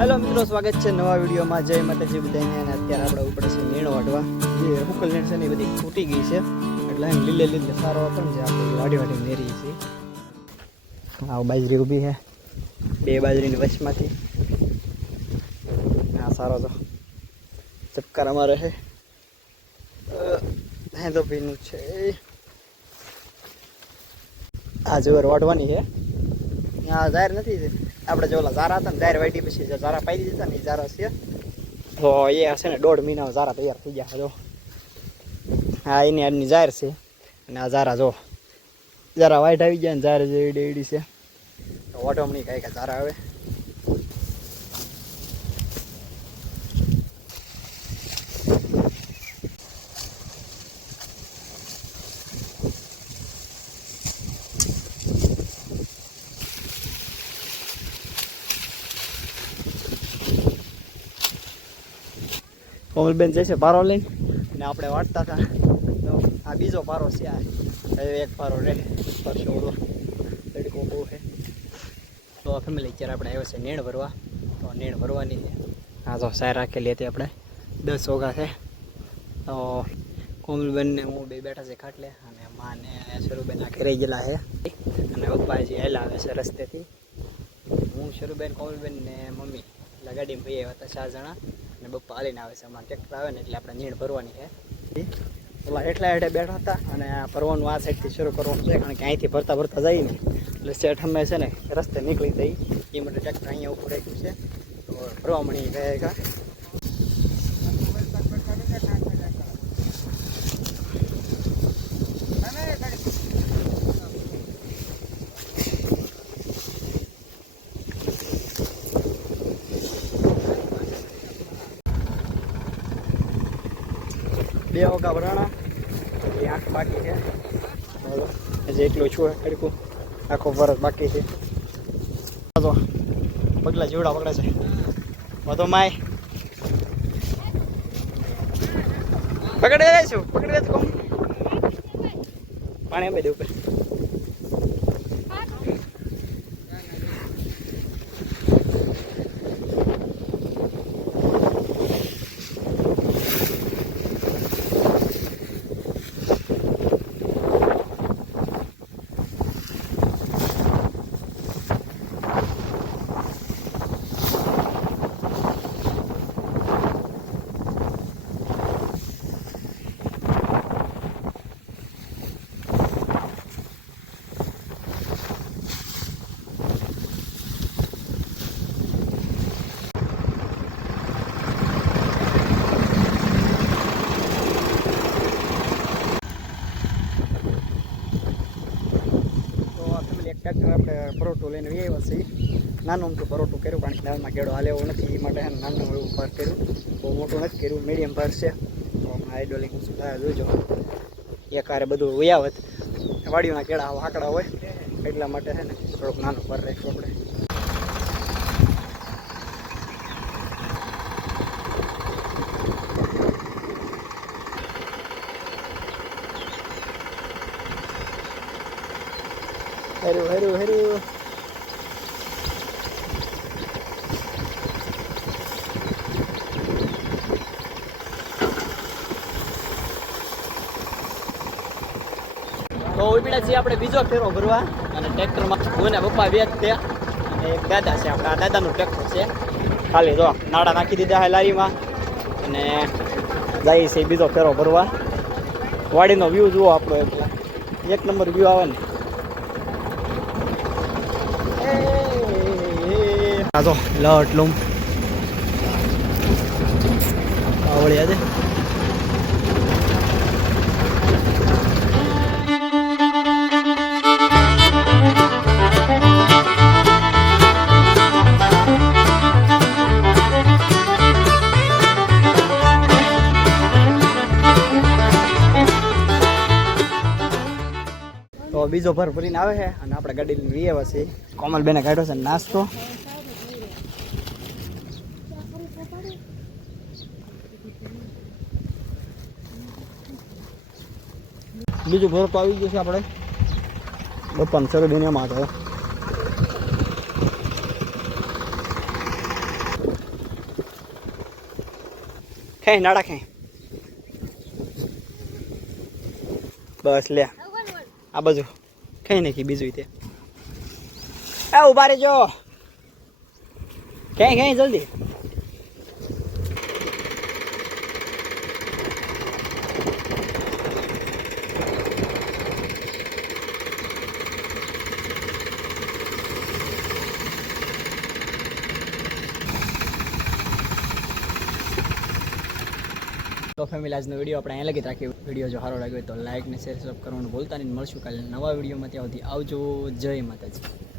Hello મિત્રો, સ્વાગત છે નવા વિડીયોમાં. જય માતાજી બધાને. અને અત્યારે આપણે ઉપડે છે નીણ વાટવા. જે હુકલ નીણ છે ને બધી ખૂટી ગઈ છે. એટલે એમ લીલે લીલે સારો પણ જે આપણે વાડી વાડી નેરી છે આ બાજરી ઊભી છે. બે બાજરીની વચમાંથી આ સારો તો ચપકાર અમારે છે. હે તો ભીનું છે. આ જવર વાટવાની છે. આ જાહેર નથી આપણે જો ઓલા ઝારા હતા ને, જાહેર વાટી પછી જે ઝારા પાઈ દીધા ને એ ઝારા છે. તો એ હશે ને, દોઢ મહિનામાં ઝારા તૈયાર થઈ ગયા જો. હા, એની આજની જાહેર છે. અને આ ઝારા જો, ઝારા વાઈટ આવી ગયા ને ઝાર જેવી ડેડી છે. તો ઓટોમની કાંઈ કાંઈ ઝારા આવે. કોમલબેન જશે પારો લઈને. અને આપણે વાંચતા હતા. તો આ બીજો પારો છે આ. હવે એક પારો રહે. પરસો ઓલો લડકો બહુ છે. તો ફેમિલી અત્યારે આપણે આવ્યો છે નેણ ભરવા. તો નેણ ભરવાની છે. હા તો સાર રાખેલી હતી આપણે. દસ ઓગા છે. તો કોમલબેનને હું બે બેઠા છે ખાટલે. અને માને શરૂબેન આ ઘરે ગયેલા છે. અને પપ્પાજી હેલા આવે છે રસ્તેથી. હું શરૂબેન, કોમલબેન ને મમ્મી. એટલે ગાડીમાં ભાઈ આવ્યા હતા ચાર જણા. અને બપ્પા હાલીને આવે છે. હમણાં ટ્રેક્ટર આવે ને એટલે આપણે નીણ ભરવાની છે. ઓલા એટલા હેઠે બેઠા હતા અને ભરવાનું આ સાઈડથી શરૂ કરવાનું છે, કારણ કે અહીંથી ભરતા ભરતા જઈએ ને એટલે શેઠ અમે છે ને રસ્તે નીકળી જઈ એ માટે ટ્રેક્ટર અહીંયા ઉપર રાખ્યું છે. તો ભરવા મળી ગયા બે ઓગા વરાણા. એ આંખ બાકી છે. બરાબર હજી એટલું છું હડકું આખો વરસ બાકી છે. તો પગલા જીવડા પકડે છે. વધો માય. પકડી છું પકડી દે કોમ પાણી અમે દેવું ઉપર તો આ ફેમિલી એક ટ્રેક્ટર પરોઠું લઈને આવ્યા છીએ. નાનું અમથું પરોઠું કર્યું કારણ કે દાળમાં કેળો હાલે એવો નથી. એ માટે નાનું એવું ભાર કર્યું. બહુ મોટું નથી કર્યું મીડિયમ ભાર છે. તો હાઇડ્રોલિક સુધાર જોઈજો એક હારે બધું વયાવત વાડીઓના કેળા આકડા હોય. એટલા માટે છે ને થોડુંક નાનું ભાર રાખવું આપણે હેરું હેરું હેરું. તો ઉપડ્યા છીએ આપણે બીજો ફેરો ભરવા. અને ટ્રેક્ટરમાં હું પપ્પા બે જ થયા અને એક દાદા છે, આપણા દાદાનું ટ્રેક્ટર છે. ખાલી જો નાડા નાખી દીધા હે લારીમાં. અને જાય છે બીજો ફેરો ભરવા. વાડીનો વ્યૂ જુઓ આપણો એક નંબર વ્યૂ આવે ને. આ તો લટ લૂમ આવડ્યા છે તો બીજો ભર ભરીને આવે છે અને આપણે ગાડી લઈને વી આવ્યા છીએ. કોમલબેને કાઢ્યો છે નાસ્તો. બીજું ઘર આવી ગયું છે આપણે. પંચર દુનિયામાં છે ખેં નાડા ખેં બસ લે. આ બાજુ ખેં નાખી બીજું તે એ, ઊભા રહેજો. ક્યાંય ખેં જલ્દી. તો ફેમિલી આજનો વીડિયો આપણે અહીંયા લગી રાખીએ. વીડિયો જો સારો લાગ્યો તો લાઇક ને શેર સબસ્ક્રાઈબ કરવાનું ભૂલતા નહીં. મળશું કાલે નવા વિડીયોમાં ત્યાં સુધી આવજો. જય માતાજી.